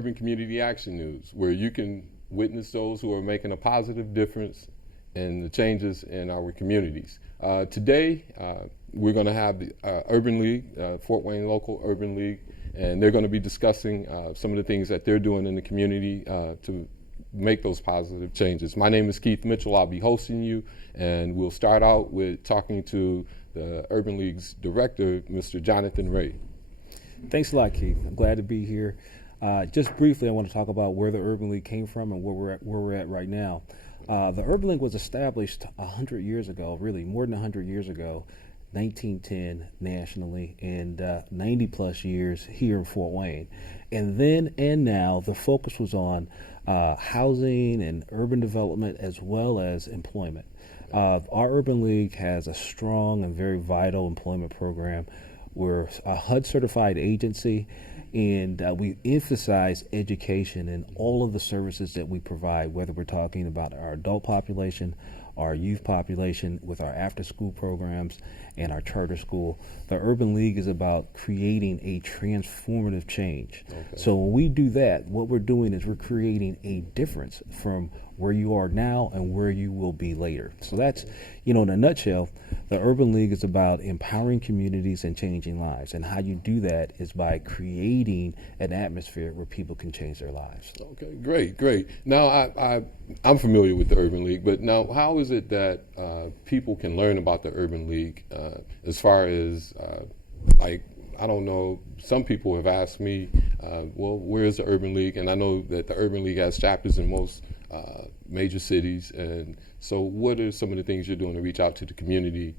Urban Community Action News, where you can witness those who are making a positive difference in the changes in our communities. Today, we're going to have the Urban League, Fort Wayne Local Urban League, and they're going to be discussing some of the things that they're doing in the community to make those positive changes. My name is Keith Mitchell. I'll be hosting you, and we'll start out with talking to the Urban League's director, Mr. Jonathan Ray. Thanks a lot, Keith. I'm glad to be here. Just briefly, I want to talk about where the Urban League came from and where we're at right now. The Urban League was established 100 years ago, really more than 100 years ago, 1910 nationally, and 90 plus years here in Fort Wayne. And then and now, the focus was on housing and urban development as well as employment. Our Urban League has a strong and very vital employment program. We're a HUD certified agency, and we emphasize education in all of the services that we provide, whether we're talking about our adult population, our youth population, with our after-school programs and our charter school. The Urban League is about creating a transformative change. Okay. So when we do that, what we're doing is we're creating a difference from where you are now and where you will be later. So that's, in a nutshell, the Urban League is about empowering communities and changing lives. And how you do that is by creating an atmosphere where people can change their lives. Okay, great. Now, I'm familiar with the Urban League, but now how is it that people can learn about the Urban League as far as, I don't know, some people have asked me, well, where's the Urban League? And I know that the Urban League has chapters in most major cities. And so what are some of the things you're doing to reach out to the community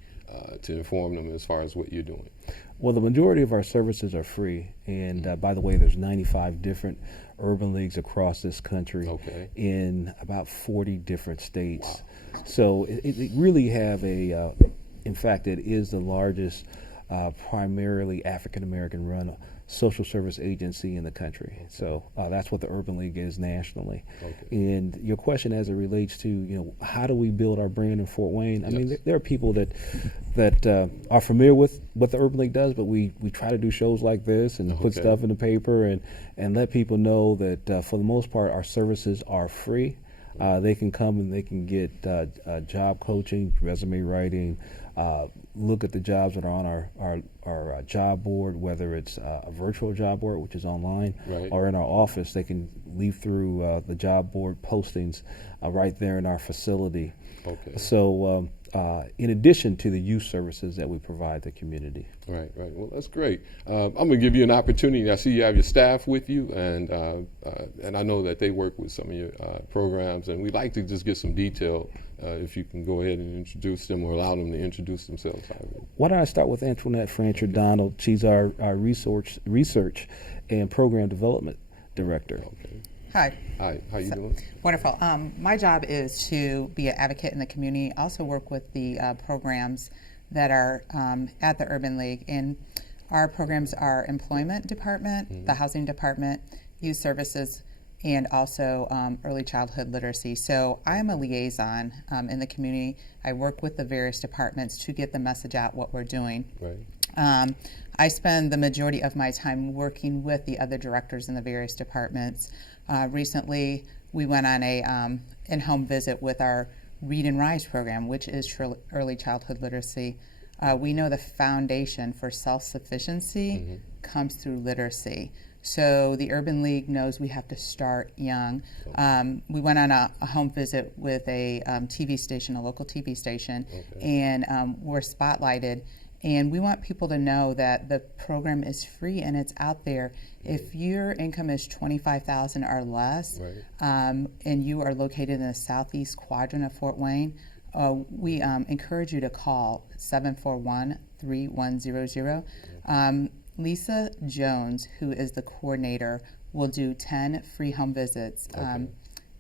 to inform them as far as what you're doing? Well, the majority of our services are free. And by the way, there's 95 different urban leagues across this country in about 40 different states. Wow. So it really have in fact, it is the largest primarily African-American run social service agency in the country. So that's what the Urban League is nationally. Okay. And your question as it relates to, how do we build our brand in Fort Wayne? I mean, there are people that are familiar with what the Urban League does, but we try to do shows like this and put stuff in the paper and let people know that for the most part, our services are free. They can come and they can get job coaching, resume writing, look at the jobs that are on our job board, whether it's a virtual job board, which is online, or in our office. They can leaf through the job board postings right there in our facility. Okay. So in addition to the youth services that we provide the community. Right. Well, that's great. I'm going to give you an opportunity. I see you have your staff with you, and I know that they work with some of your programs, and we'd like to just get some detail if you can go ahead and introduce them or allow them to introduce themselves. Why don't I start with Antoinette Francher Donald? She's our research and program development director. Okay. Hi. How you doing? Wonderful. My job is to be an advocate in the community. I also work with the programs that are at the Urban League. And our programs are employment department, the housing department, youth services, and also early childhood literacy. So I'm a liaison in the community. I work with the various departments to get the message out what we're doing. Right. I spend the majority of my time working with the other directors in the various departments. Recently, we went on a in-home visit with our Read and Rise program, which is early childhood literacy. We know the foundation for self-sufficiency comes through literacy. So the Urban League knows we have to start young. We went on a home visit with a TV station, a local TV station, and we're spotlighted. And we want people to know that the program is free and it's out there. If your income is $25,000 or less, and you are located in the southeast quadrant of Fort Wayne, we encourage you to call 741-3100. Lisa Jones, who is the coordinator, will do 10 free home visits.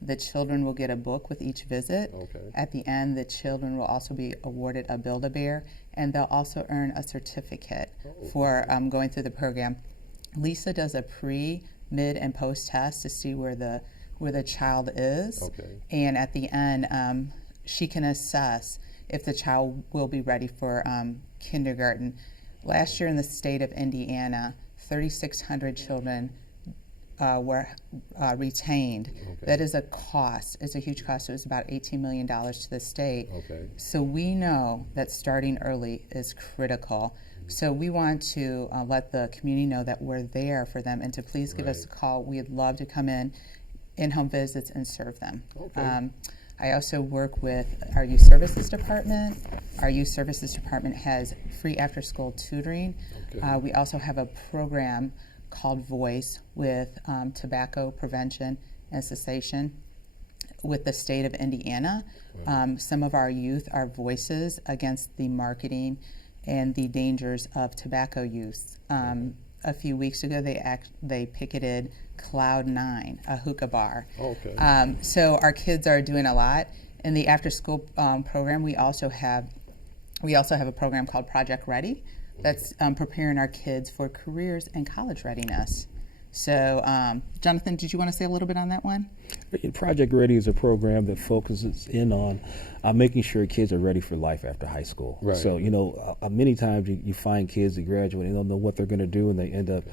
The children will get a book with each visit. At the end, the children will also be awarded a Build-A-Bear, and they'll also earn a certificate for going through the program. Lisa does a pre, mid, and post test to see where the child is, and at the end, she can assess if the child will be ready for kindergarten. Last year in the state of Indiana, 3,600 children were retained. Okay. That is a cost. It's a huge cost. It was about $18 million to the state. Okay. So we know that starting early is critical. So we want to let the community know that we're there for them and to please give us a call. We'd love to come in-home visits and serve them. Okay. I also work with our youth services department. Our youth services department has free after-school tutoring. Okay. We also have a program called Voice with tobacco prevention and cessation with the state of Indiana. Some of our youth are voices against the marketing and the dangers of tobacco use. A few weeks ago, they picketed Cloud9, a hookah bar. Okay. So our kids are doing a lot. In the after-school program, we also have a program called Project Ready that's preparing our kids for careers and college readiness. So, Jonathan, did you want to say a little bit on that one? Project Ready is a program that focuses in on making sure kids are ready for life after high school. Right. So, many times you find kids that graduate and don't know what they're going to do, and they end up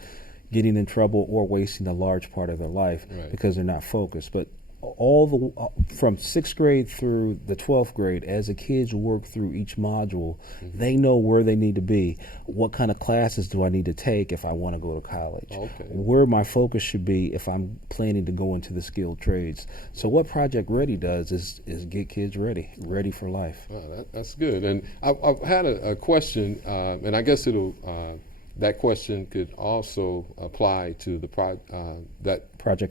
getting in trouble or wasting a large part of their life because they're not focused. But from 6th grade through the 12th grade, as the kids work through each module, they know where they need to be. What kind of classes do I need to take if I want to go to college? Okay. Where my focus should be if I'm planning to go into the skilled trades. So what Project Ready does is get kids ready for life. Wow, that's good. And I've had a question, and I guess that question could also apply to the Project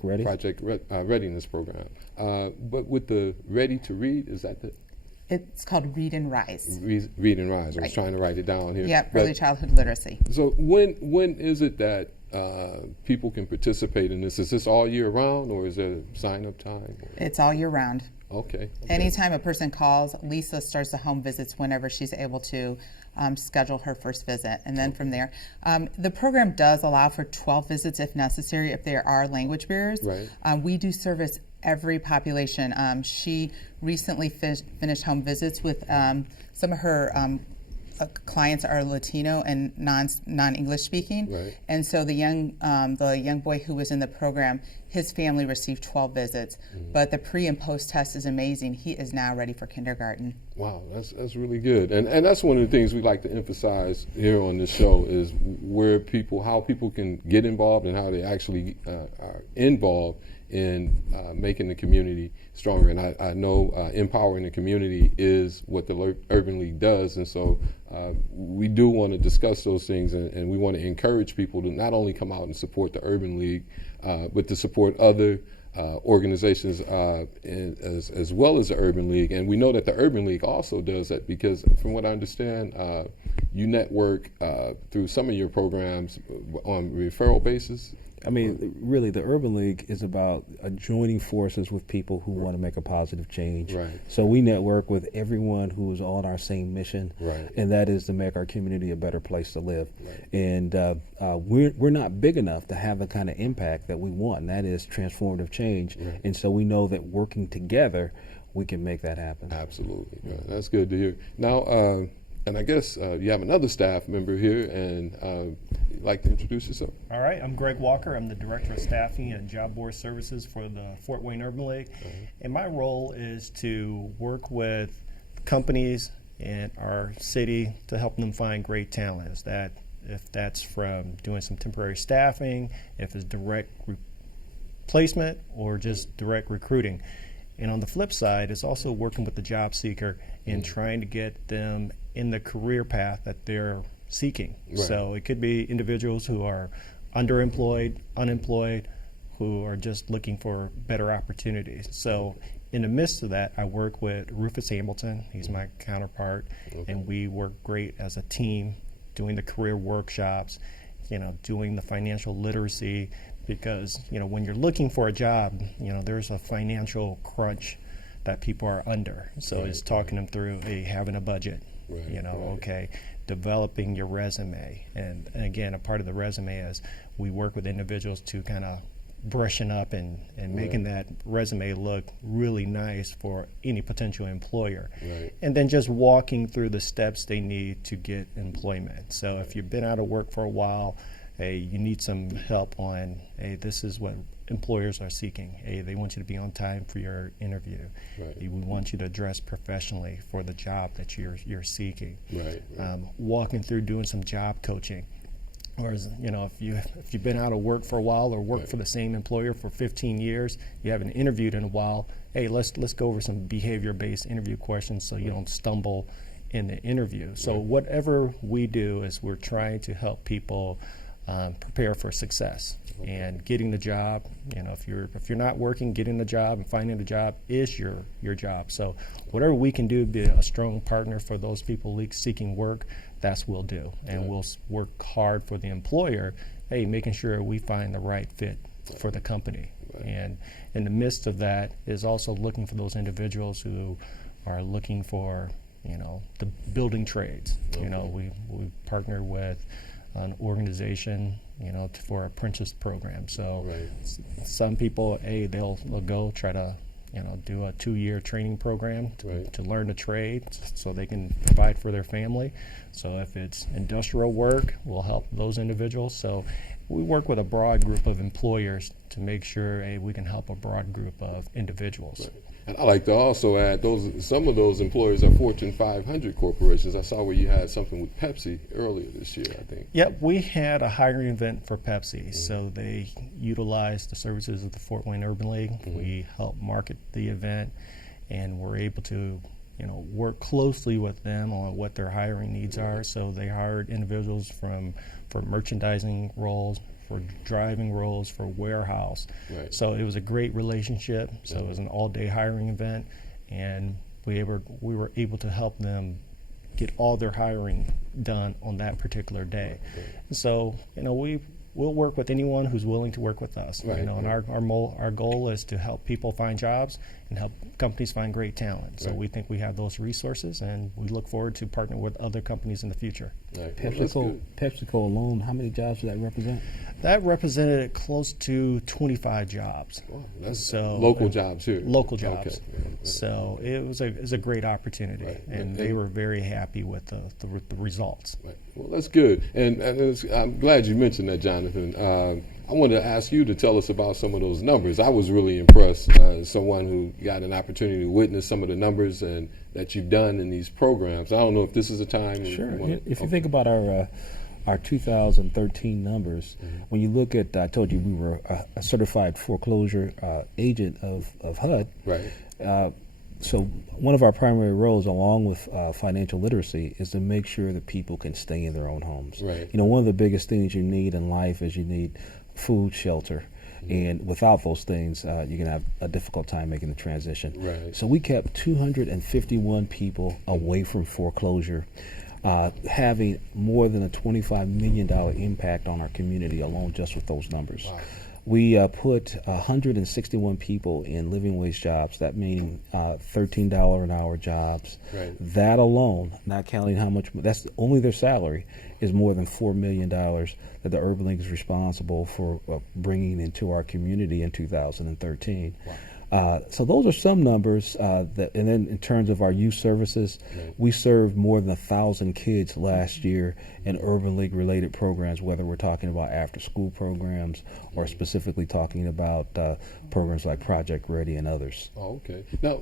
Ready? Project Readiness program. But with the Ready to Read, is that the? It's called Read and Rise. Read and Rise. I was Right. trying to write it down here. Yeah, But- early childhood literacy. So when is it that people can participate in this? Is this all year round, or is there a sign-up time? It's all year round. Okay. Anytime a person calls, Lisa starts the home visits whenever she's able to schedule her first visit. And then from there, the program does allow for 12 visits if necessary, if there are language barriers. Right. We do service every population. She recently finished home visits with some of her clients are Latino and non-English speaking, Right. and so the young boy who was in the program, his family received 12 visits, but the pre and post test is amazing. He is now ready for kindergarten. Wow, that's really good, and that's one of the things we like to emphasize here on this show is how people can get involved and how they actually are involved in making the community stronger. And I know empowering the community is what the Urban League does, and so we do want to discuss those things, and we want to encourage people to not only come out and support the Urban League, but to support other organizations as well as the Urban League. And we know that the Urban League also does that because, from what I understand, you network through some of your programs on referral basis. I mean, really, the Urban League is about joining forces with people who want to make a positive change. Right. So we network with everyone who is on our same mission, Right. and that is to make our community a better place to live. Right. And we're not big enough to have the kind of impact that we want, and that is transformative change. Right. And so we know that working together, we can make that happen. Absolutely. Right. That's good to hear. Now, and I guess you have another staff member here, and you'd like to introduce yourself? All right, I'm Greg Walker. I'm the Director of Staffing and Job Board Services for the Fort Wayne Urban League. And my role is to work with companies in our city to help them find great talent. If that's from doing some temporary staffing, if it's direct placement, or just direct recruiting. And on the flip side, it's also working with the job seeker and trying to get them in the career path that they're seeking. Right. So it could be individuals who are underemployed, unemployed, who are just looking for better opportunities. So in the midst of that, I work with Rufus Hamilton. He's my counterpart, and we work great as a team doing the career workshops, doing the financial literacy, because, when you're looking for a job, there's a financial crunch that people are under. So it's talking them through, hey, having a budget, Right, right. okay, developing your resume. And again, a part of the resume is we work with individuals to kind of brushing up and making that resume look really nice for any potential employer. Right. And then just walking through the steps they need to get employment. So if you've been out of work for a while hey, you need some help on, hey, this is what employers are seeking. Hey, they want you to be on time for your interview. Right. We want you to dress professionally for the job that you're seeking. Right. Walking through doing some job coaching. Or if you've been out of work for a while or worked for the same employer for 15 years, you haven't interviewed in a while. Hey, let's go over some behavior-based interview questions so you don't stumble in the interview. So whatever we do is we're trying to help people prepare for success and getting the job. If you're not working, getting the job and finding the job is your job. So whatever we can do to be a strong partner for those people seeking work, that's what we'll do. And we'll work hard for the employer, hey, making sure we find the right fit for the company. And in the midst of that is also looking for those individuals who are looking for, the building trades. We partner with an organization, for apprentice program. So some people, they'll go try to, do a 2-year training program to learn the trade so they can provide for their family. So if it's industrial work, we'll help those individuals. So we work with a broad group of employers to make sure we can help a broad group of individuals. And I like to also add, some of those employers are Fortune 500 corporations. I saw where you had something with Pepsi earlier this year, I think. Yep, we had a hiring event for Pepsi. So they utilized the services of the Fort Wayne Urban League. We helped market the event, and we're able to work closely with them on what their hiring needs are. So they hired individuals for merchandising roles, for driving roles, for warehouse. So it was a great relationship. So it was an all-day hiring event, and we were able to help them get all their hiring done on that particular day. So we'll work with anyone who's willing to work with us. And our goal is to help people find jobs and help companies find great talent. So we think we have those resources, and we look forward to partnering with other companies in the future. PepsiCo alone, how many jobs does that represent? That represented close to 25 jobs. Wow, that's So local jobs here. Local jobs. Okay. So it was a great opportunity, and they were very happy with the results. Right. Well, that's good, and I'm glad you mentioned that, Jonathan. I wanted to ask you to tell us about some of those numbers. I was really impressed, someone who got an opportunity to witness some of the numbers and that you've done in these programs. I don't know if this is a time. Sure. If you think about our 2013 numbers, when you look at, I told you we were a certified foreclosure agent of HUD. Right. So one of our primary roles, along with financial literacy, is to make sure that people can stay in their own homes. Right. One of the biggest things you need in life is you need food, shelter, and without those things, you're going to have a difficult time making the transition. Right. So we kept 251 people away from foreclosure, having more than a $25 million impact on our community alone just with those numbers. Wow. We put 161 people in living wage jobs, that meaning $13 an hour jobs. Right. That alone, not counting how much, that's only their salary, is more than $4 million that the Urban League is responsible for bringing into our community in 2013. Wow. So those are some numbers. And then in terms of our youth services, we served more than 1,000 kids last year in Urban League related programs, whether we're talking about after school programs or specifically talking about programs like Project Ready and others. Oh, okay. Now,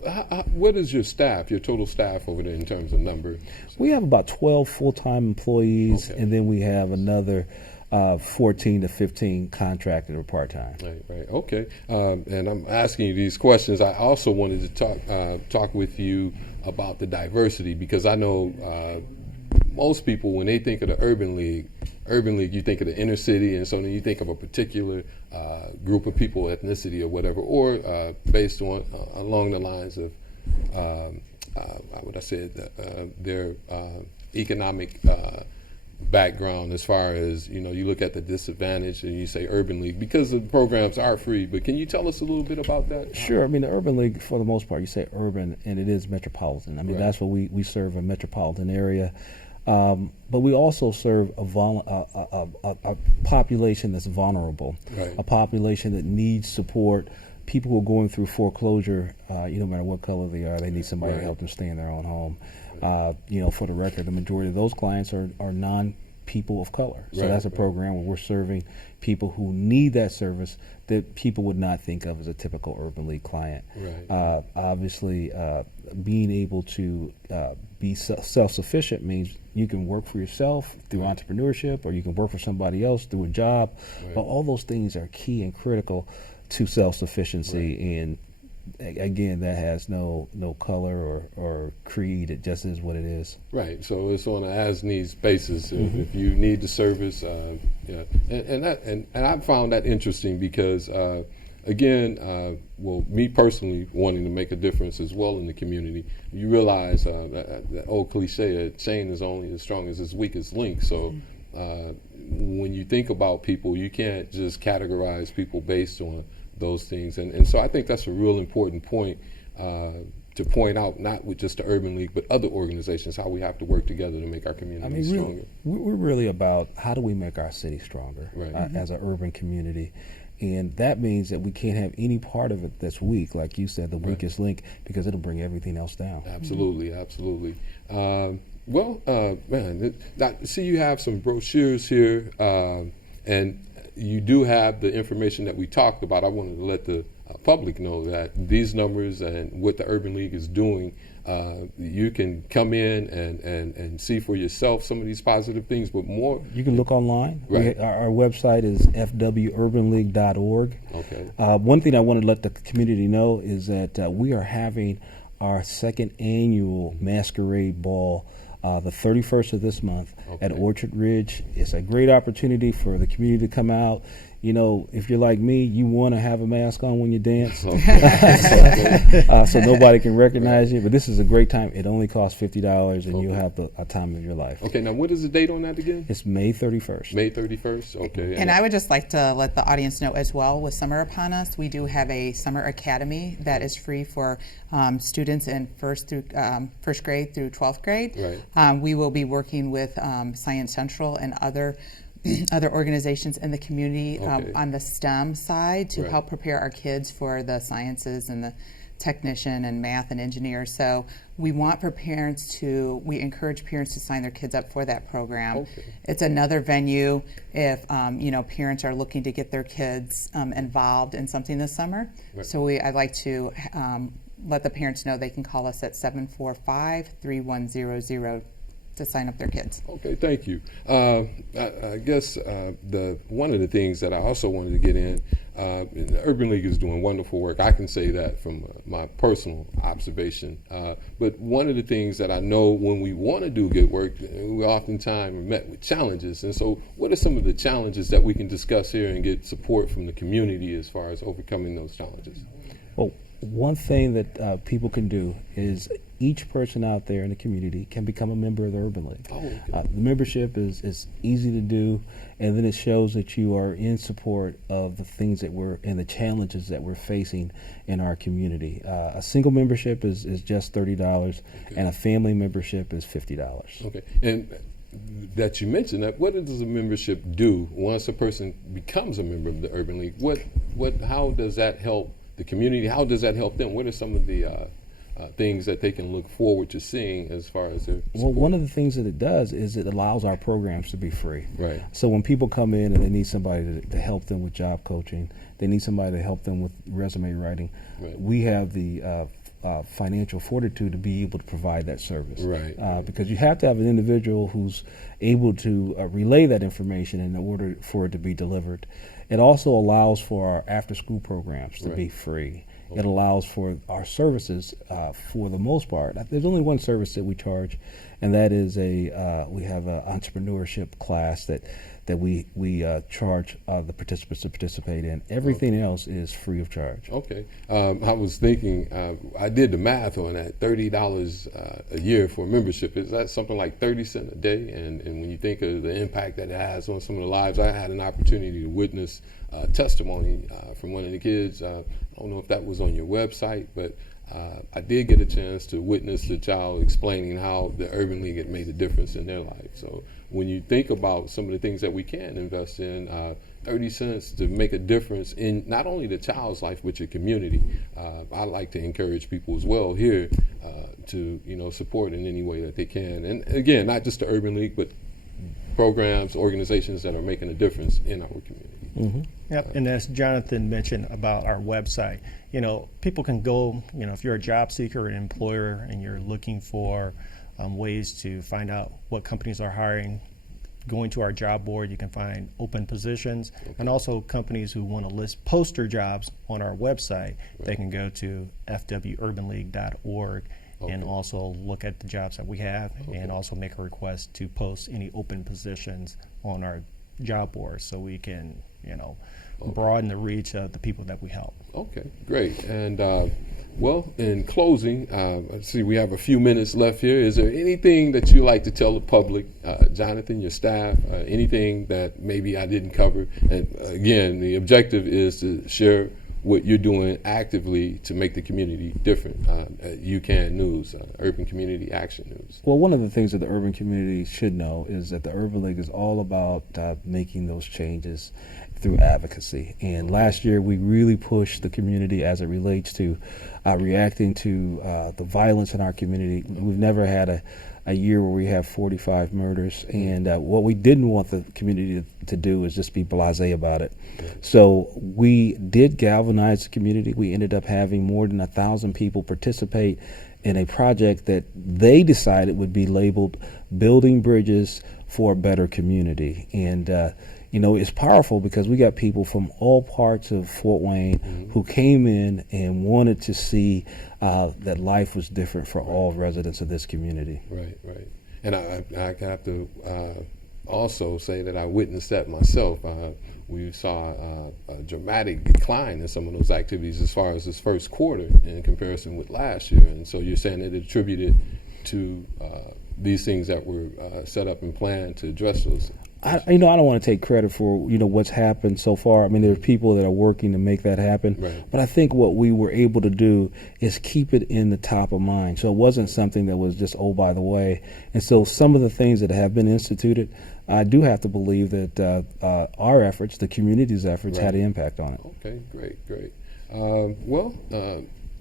what is your staff, your total staff over there in terms of number? We have about 12 full-time employees, and then we have another 14 to 15 contracted or part-time. Right. Okay. And I'm asking you these questions. I also wanted to talk with you about the diversity, because I know most people, when they think of the Urban League, you think of the inner city, and so then you think of a particular group of people, ethnicity or whatever, or based on along the lines of what I said, their economic background, as far as you look at the disadvantage and you say Urban League because the programs are free. But can you tell us a little bit about that? Sure. I mean, the Urban League, for the most part, you say urban, and it is metropolitan. I mean, that's what we serve, a metropolitan area. But we also serve a population that's vulnerable, Right. a population that needs support. People who are going through foreclosure, no matter what color they are, they need somebody to help them stay in their own home. For the record, the majority of those clients are people of color. So Right, that's a right. program where we're serving people who need that service that people would not think of as a typical Urban League client. Right. Obviously, being able to be self-sufficient means you can work for yourself through entrepreneurship, or you can work for somebody else through a job. Right. But all those things are key and critical to self-sufficiency. And again, that has no color or creed. It just is what it is. Right. So it's on an as needs basis. If you need the service, yeah, and I found that interesting because, again, well, me personally wanting to make a difference as well in the community, you realize that old cliche, a chain is only as strong as its weakest link. So when you think about people, you can't just categorize people based on those things. And so I think that's a real important point to point out, not with just the Urban League, but other organizations, how we have to work together to make our community I mean, stronger. we're really about how do we make our city stronger Right. as an urban community. And that means that we can't have any part of it that's weak, like you said, the weakest link, because it'll bring everything else down. Absolutely, absolutely. Well, man, I see you have some brochures here, and you do have the information that we talked about. I wanted to let the public know that these numbers and what the Urban League is doing, you can come in and see for yourself some of these positive things, but more. You can look online. Right. Our website is fwurbanleague.org. Okay. One thing I want to let the community know is that we are having our second annual masquerade ball the 31st of this month at Okay. Orchard Ridge. It's a great opportunity for the community to come out. You know, if you're like me, you want to have a mask on when you dance, so nobody can recognize you. But this is a great time. It only costs $50, and you'll have a time of your life. Okay, now what is the date on that again? It's May 31st. May 31st? Okay. And I would just like to let the audience know as well, with summer upon us, we do have a summer academy that is free for students in first grade through 12th grade. Right. We will be working with Science Central and other organizations in the community Okay. on the STEM side to Right. help prepare our kids for the sciences and the technician and math and engineer. So we encourage parents to sign their kids up for that program. Okay. It's another venue if parents are looking to get their kids involved in something this summer. Right. So I'd like to let the parents know they can call us at 745-3100 to sign up their kids. Okay, thank you. I guess one of the things that I also wanted to get in, the Urban League is doing wonderful work. I can say that from my personal observation. But one of the things that I know when we want to do good work, we oftentimes are met with challenges. And so what are some of the challenges that we can discuss here and get support from the community as far as overcoming those challenges? Well, one thing that people can do is each person out there in the community can become a member of the Urban League. Oh, okay. The membership is easy to do, and then it shows that you are in support of the things that and the challenges that we're facing in our community. A single membership is just $30, and a family membership is $50. Okay, and that you mentioned that, what does a membership do once a person becomes a member of the Urban League? How does that help the community? How does that help them? What are some of the things that they can look forward to seeing as far as their Well, support? one of the things that it does is it allows our programs to be free. Right. So when people come in and they need somebody to help them with job coaching, they need somebody to help them with resume writing, Right. we have the financial fortitude to be able to provide that service. Right. Because you have to have an individual who's able to relay that information in order for it to be delivered. It also allows for our after-school programs to be free. It allows for our services, for the most part. There's only one service that we charge, and that is we have an entrepreneurship class that we charge the participants to participate in. Everything else is free of charge. Okay. I was thinking, I did the math on that, $30 a year for a membership. Is that something like 30 cents a day? And when you think of the impact that it has on some of the lives, I had an opportunity to witness testimony from one of the kids. I don't know if that was on your website, but I did get a chance to witness the child explaining how the Urban League had made a difference in their life. So when you think about some of the things that we can invest in, 30 cents to make a difference in not only the child's life, but your community. I like to encourage people as well here to support in any way that they can. And again, not just the Urban League, but programs, organizations that are making a difference in our community. Yep, and as Jonathan mentioned about our website, people can go, if you're a job seeker or an employer and you're looking for ways to find out what companies are hiring, going to our job board, you can find open positions, and also companies who want to post their jobs on our website, they can go to fwurbanleague.org and also look at the jobs that we have and also make a request to post any open positions on our job board so we can, broaden the reach of the people that we help. Okay, great. And well, in closing, let's see, we have a few minutes left here. Is there anything that you like to tell the public, Jonathan, your staff, anything that maybe I didn't cover? And again, the objective is to share what you're doing actively to make the community different. UCAN News, Urban Community Action News. Well, one of the things that the urban community should know is that the Urban League is all about making those changes through advocacy. And last year, we really pushed the community as it relates to reacting to the violence in our community. We've never had a year where we have 45 murders, and what we didn't want the community to do is just be blasé about it. So we did galvanize the community. We ended up having more than 1,000 people participate in a project that they decided would be labeled Building Bridges for a Better Community. And it's powerful because we got people from all parts of Fort Wayne who came in and wanted to see that life was different for all residents of this community. Right. And I have to also say that I witnessed that myself. We saw a dramatic decline in some of those activities as far as this first quarter in comparison with last year. And so you're saying it attributed to these things that were set up and planned to address those. I don't want to take credit for what's happened so far. I mean, there are people that are working to make that happen. Right. But I think what we were able to do is keep it in the top of mind. So it wasn't something that was just by the way. And so some of the things that have been instituted, I do have to believe that our efforts, the community's efforts, had an impact on it. Okay, great.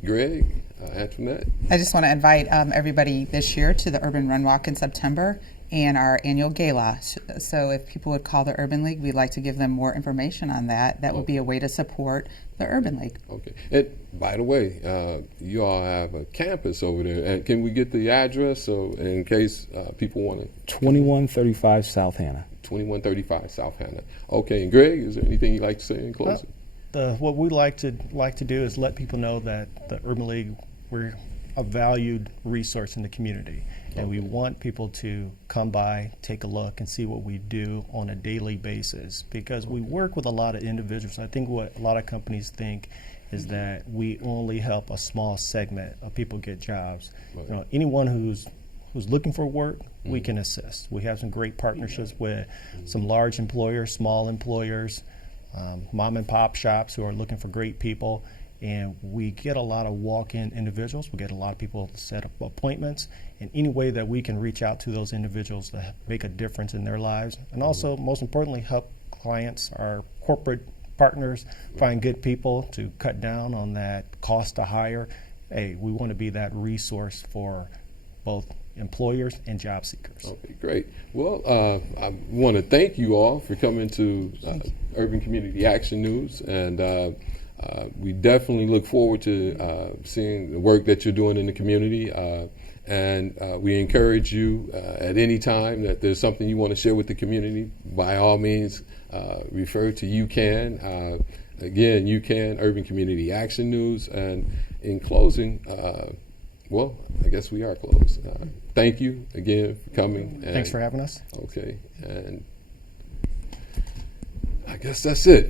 Greg, Antoinette. I just want to invite everybody this year to the Urban Run Walk in September and our annual gala. So if people would call the Urban League, we'd like to give them more information on that. That would be a way to support the Urban League. Okay. And by the way, you all have a campus over there. And can we get the address so in case people want to? 2135 South Hannah. 2135 South Hannah. Okay. And Greg, is there anything you'd like to say in closing? What we like to do is let people know that the Urban League, we're a valued resource in the community. And we want people to come by, take a look, and see what we do on a daily basis. Because we work with a lot of individuals. I think what a lot of companies think is that we only help a small segment of people get jobs. Right. Anyone who's looking for work, we can assist. We have some great partnerships with some large employers, small employers, mom and pop shops who are looking for great people. And we get a lot of walk-in individuals. We get a lot of people to set up appointments. And any way that we can reach out to those individuals to make a difference in their lives. And also, most importantly, help clients, our corporate partners, find good people to cut down on that cost to hire. Hey, we want to be that resource for both employers and job seekers. Okay, great. Well, I want to thank you all for coming to Urban Community Action News. And we definitely look forward to seeing the work that you're doing in the community. And we encourage you at any time that there's something you want to share with the community, by all means, refer to UCAN. Again, UCAN, Urban Community Action News. And in closing, well, I guess we are closed. Thank you again for coming. Thanks for having us. Okay. And I guess that's it.